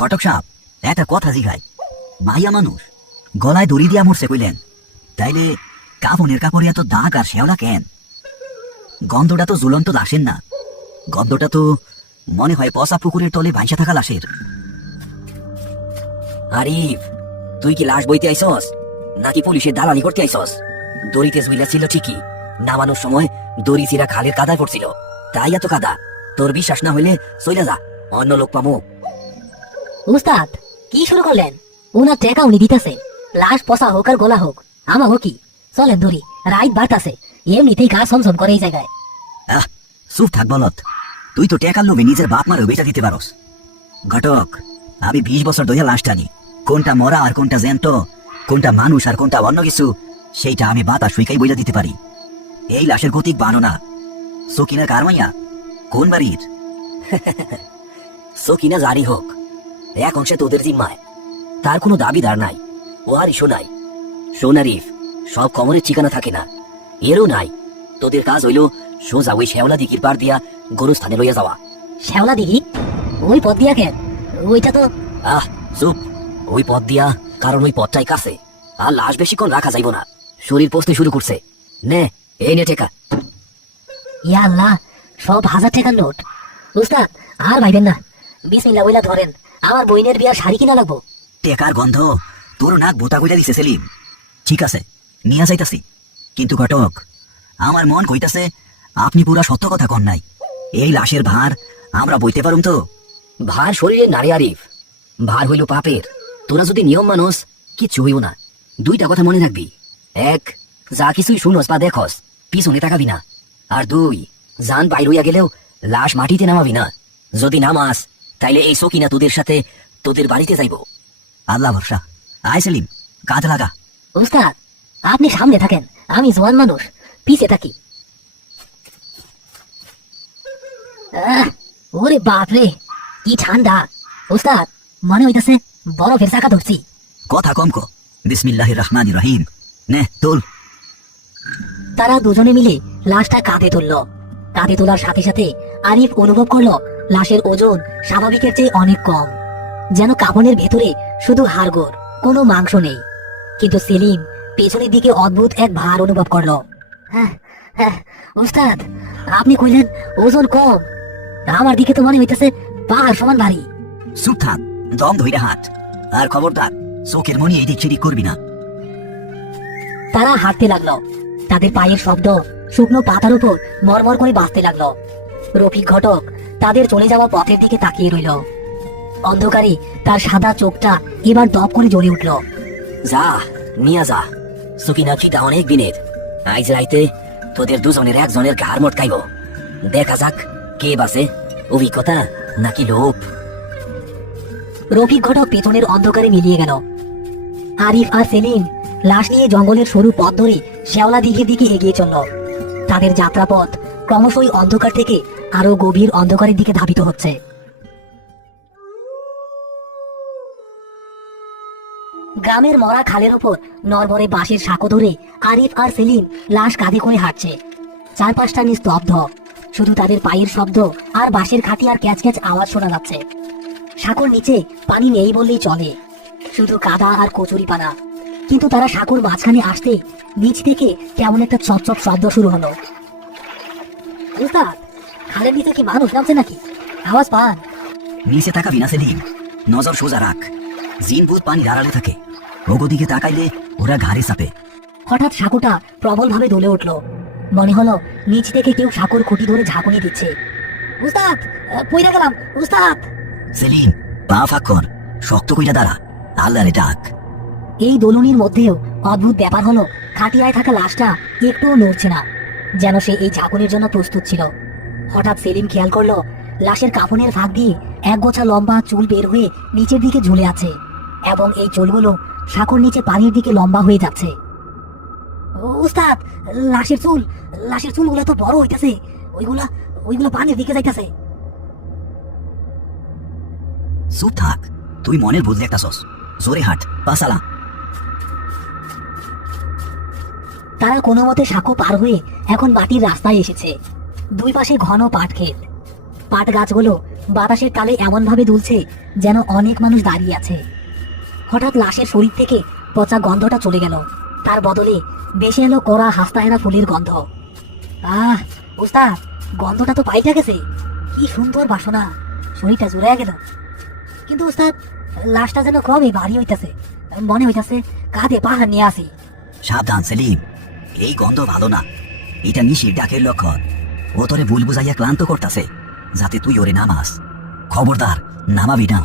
ঘটক সাহেব, একটা কথা জিগাই। মাইয়া মানুষ গলায় দড়ি দিয়া মরছে কইলেন, তাইলে কাফনের কাপড়ে এত দাগ আর শেওলা কেন? গন্ধটা তো ঝুলন্ত লাশের না, গন্ধটা তো মনে হয় পচা পুকুরের তলে ভাইসা থাকা লাশের। আরিফ, তুই কি লাশ বইতে আইসস নাকি পুলিশের দালালি করতে আইসস? দড়িতে ঝুইলা ছিল ঠিকই, নামানোর সময় দড়ি চিরা খালের কাদায় পড়ছিল, তাই এত কাদা। তোর বিশ্বাস না হইলে চইলা যা, অন্য লোক পাবো। উস্তাদ, কি শুরু করলেন? উনার টাকা উনি দিতেছে, লাশ পচা হোক আর গোলা হোক আমাগো কি। চলেন ধরি, রাইত বাড়তাছে, এমনিতেই গা ছমছম করে এই জায়গায়। আহ, চুপ থাক বলত। তুই তো টেকার লোভে নিজের বাপ মারেও বেচা দিতে পারস। ঘটক, আমি 20 বছর ধরে লাশ টানি। কোনটা মরা আর কোনটা জ্যান্ত, কোনটা মানুষ আর কোনটা অন্য কিছু, সেইটা আমি বাতাস শুইকাই বইলা দিতে পারি। এই লাশের গতিক বানো না। সকিনা কার মাইয়া? কোন বাড়ির? সকিনা জারি হোক, এখন সে তোদের জিম্মায়। তার কোনো দাবিদার নাই, ও আর ইস্যু নাই। সোনারিফ, সব কমরের ঠিকানা থাকে না, এরও নাই। তোদের কাজ হইল সোজা ওই শেওলা দিঘির পার দিয়া গরুস্থানে লইয়া যাওয়া। শ্যাওলা দিঘি? ওই পথ দিয়া কেন? ওইটা তো। আহ চুপ, ওই পথ দিয়া, কারণ ওই পথটাই কাছে, আর লাশ বেশিক্ষণ রাখা যাইব না। শরীর পচতে শুরু করছে। নে, এই নে টেকা। ইয়া আল্লাহ, সব 1000 টাকার নোট। উস্তাদ, আর ভাইবেন না, বিসমিল্লাহ বইলা ধরেন, আমার বইনের বিয়ার শাড়ি কিনা লাগবো। টেকার গন্ধ তোর নাক বোতা কইরা দিছে সেলিম। ঠিক আছে, নিয়ে যাইতাছি, কিন্তু ঘটক, আমার মন কইতাছে আপনি পুরা সত্য কথা কন নাই। এই লাশের ভার আমরা বইতে পারুম তো? ভার শরীরে নারী আরিফ, ভার হইল পাপের। তোরা যদি নিয়ম মানস, কিচ্ছু হইব না। 2টা কথা মনে রাখবি। 1, যা কিছুই শুনস বা দেখস পিছনে তাকাবি না। আর 2, জান বাইর হইয়া গেলেও লাশ মাটিতে নামাবি না। যদি নামাস, তাইলে এই সকিনা তোদের সাথে তোদের বাড়িতে যাইব। আল্লাহ ভরসা। আয় সেলিম, কাজ লাগা। উস্তাদ, আপনি সামনে থাকেন, আমি জোয়ান মানুষ, পিছে থাকি। ওরে বাপরে, কি ঠান্ডা! উস্তাদ, মনে হইতাছে বরফের চাকা ধরছি। কথা কম কো। বিসমিল্লাহির রহমানির রহিম। নে তোল। তারা দুজনে মিলে লাশটা কাঁধে তুলল। কাঁধে তোলার সাথে সাথে আরিফ অনুভব করলো লাশের ওজন স্বাভাবিকের চেয়ে অনেক কম, যেন কাফনের ভেতরে শুধু হাড়গোড়, কোনো মাংস নেই। কিন্তু সেলিম পেছনের দিকে অদ্ভুত এক ভার অনুভব করলো। উস্তাদ, আপনি কইলেন ওজন কম, আমার দিকে তো মনে হইতেছে পাহাড় সমান ভারী। চুপ থাক, দম ধইরা হাত। আর খবরদার চোখের মনি এদিক সেদিক করবি না। তারা হাঁটতে লাগলো, তাদের পায়ের শব্দ শুকনো পাতার উপর মরমর করে বাজতে লাগলো। রফিক ঘটক তাদের চলে যাওয়া পথের দিকে তাকিয়ে রইল। অন্ধকারে তার সাদা চোখটা এবার দপ করে জ্বলে উঠল। যা নিয়া যা, সুকিনা চিটা অনেক দিনের। আইজ রাইতে তোদের দুজনের একজনের ঘাড় মটকাইব। দেখা যাক কে বাসে, অভিজ্ঞতা নাকি লোভ। রফিক ঘটক পেছনের অন্ধকারে মিলিয়ে গেল। আরিফ আর সেলিম লাশ নিয়ে জঙ্গলের সরু পথ ধরে শেওলা দিঘির দিকে এগিয়ে চলল। তাদের যাত্রাপথ ক্রমশই অন্ধকার থেকে আরো গভীর অন্ধকারের দিকে ধাবিত হচ্ছে। গ্রামের মরা খালের ওপর নরবরে বাঁশের সাঁকো ধরে আরিফ আর সেলিম লাশ কাঁধে করে হাঁটছে। চারপাশটা নিস্তব্ধ, শুধু তাদের পায়ের শব্দ আর বাঁশের খাটি আর ক্যাচ ক্যাচ আওয়াজ শোনা যাচ্ছে। সাঁকোর নিচে পানি নেই বললেই চলে, শুধু কাদা আর কচুরি পানা। কিন্তু তারা সাঁকোর মাঝখানে আসতে নিচ থেকে কেমন একটা চপচপ শব্দ শুরু হলো। উস্তাদ, খালের নিচে কি মানুষ নামছে নাকি? আওয়াজ পান? নিচে তাকাবি না সেলিম, নজর সোজা রাখ। জিন ভূত পানি আড়ালে থাকে, ওদিকে তাকাইলে ওরা ঘাড়ে চাপে। হঠাৎ সাঁকোটা প্রবলভাবে দুলে উঠল। মনে হলো নিচ থেকে কেউ সাঁকোর খুঁটি ধরে ঝাঁকুনি দিচ্ছে। উস্তাদ, পইরা গেলাম উস্তাদ! সেলিম, পা ফাঁক কর, শক্ত কইরা দাঁড়া, আল্লাহরে ডাক। এই দোলনির মধ্যেও অদ্ভুত ব্যাপার হলো, খাটিয়ায় থাকা লাশটা একটুও নড়ছে না, যেন সে এই ঝাঁকুনির জন্য প্রস্তুত ছিল। হঠাৎ সেলিম খেয়াল করলো লাশের কাফনের ফাঁক দিয়ে এক গোছা লম্বা চুল বের হয়ে নিচের দিকে ঝুলে আছে, এবং এই চুলগুলো সাঁকোর নিচে পানির দিকে লম্বা হয়ে যাচ্ছে। উস্তাদ, লাশের চুলগুলো তো বড় হইতাছে, ওইগুলা পানির দিকে যাইতাছে। চুপ থাক, তুই মনের বুঝলে একটা সস। জোরে হাট, পাসালা। তারা কোনো মতে সাঁকো পার হয়ে এখন মাটির রাস্তায় এসেছে। দুই পাশে ঘন পাট ক্ষেত, পাট গাছগুলো বাতাসের টানে এমন ভাবে দুলছে যেন অনেক মানুষ দাঁড়িয়ে আছে। হঠাৎ লাশের শরীর থেকে পচা গন্ধটা চলে গেল, তার বদলে বেশি এলো কড়া হাস্তাহেরা ফুলের গন্ধ। আহ উস্তাদ, গন্ধটা তো পাইটা গেছে, কি সুন্দর বাসনা, শরীরটা জুড়ে গেল। কিন্তু উস্তাদ, লাশটা যেন কমই ভারী হইতাছে, মনে হইতাছে কাঁধে পাহাড় নিয়ে আসি। সাবধান সেলিম, এই গন্ধ ভালো না। এটা নিশির ডাকের লক্ষণ। ও তোরে ভুল বুঝাইয়া ক্লান্ত করতাছে যাতে তুই ওরে নামাস। খবরদার, নামাবি না।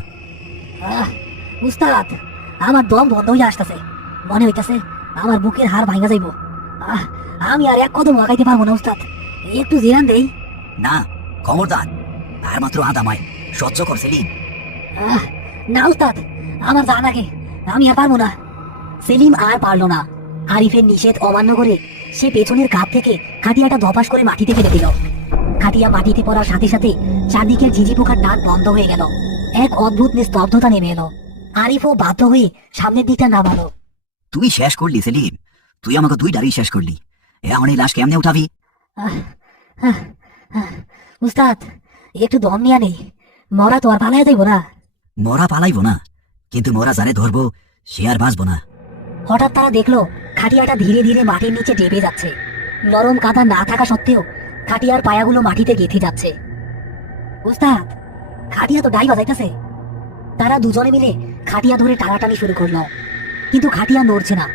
উস্তাদ, আমার দম বন্ধ হয়ে আসতেছে, মনে হইতাছে আমার বুকের হাড় ভাঙা যাইব। আমি আর এক কদম আগাইতে পারবো না উস্তাদ, একটু জিরান দেই। না, খবরদার, আর মাত্র আধা মাইল সহ্য কর সেলিম। না উস্তাদ, আমার জান আগে, আমি আর পারবো না। সেলিম আর পারলো না। আরিফের নিষেধ অমান্য করে সে পেছনের কাপ থেকে খাটিয়াটা ধপাস করে মাটিতে ফেলে দিল। খাটিয়া মাটিতে পড়ার সাথে সাথে চারদিকের ঝিঝি পোকার ডাক বন্ধ হয়ে গেল। এক অদ্ভুত নিস্তব্ধতা নেমে এলো। আরিফও বাধ্য হয়ে সামনের দিকটা নামালো। তুই শেষ করলি সেলিম, তুই আমাকে দুই ডারি শেষ করলি। এখন এই লাশ কেমনে উঠাবি? উস্তাদ, একটু দম নিয়া নেই, মরা তো আর পালাইয়া যাইব না। মরা পালাইব না, কিন্তু মরা যারে ধরবো সে আর বাঁচবো না। হঠাৎ তারা দেখলো খাটিয়াটা ধীরে ধীরে মাটির নিচে ডেবে যাচ্ছে। নরম কাদা না থাকা সত্ত্বেও খাটিয়ার পায়াগুলো মাটিতে গেঁথে যাচ্ছে। উস্তাদ, খাটিয়া তো ডাই বাজাইতেছে। তারা দুজনে মিলে খাটিয়া ধরে টানাটানি শুরু করলো, কিন্তু খাটিয়া নড়ছে না।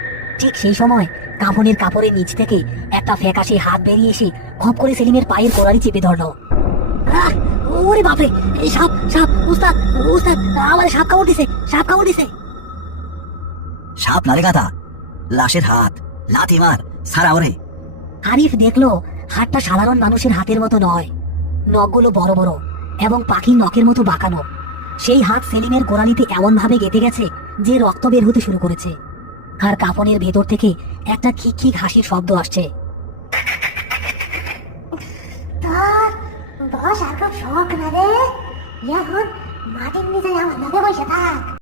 ঠিক সেই সময় কাফনের কাপড়ের নিচ থেকে একটা ফ্যাকাশে হাত বেরিয়ে এসে খপ করে সেলিমের পায়ের কোড়ালি চেপে ধরলো। ওরে বাপরে, এই সাপ সাপ! উস্তাদ উস্তাদ, আমার সাপ কামড় দিছে, সাপ কামড় দিছে। সাপ না রে গাধা, লাশের হাত, লাথি মার, সারা ওরে। আরিফ দেখলো হাতটা সাধারণ মানুষের হাতের মতো নয়, নখগুলো বড় বড় এবং পাখির নখের মতো বাঁকানো। সেই হাত সেলিমের গোড়ালিতে এমন ভাবে গেঁথে গেছে যে রক্ত বের হতে শুরু করেছে। আর কাফনের ভেতর থেকে একটা খিক খিক হাসির শব্দ আসছে। বস আর খুব শখ না রে, এখন মাটির নিচে আমার লগে বসে থাক।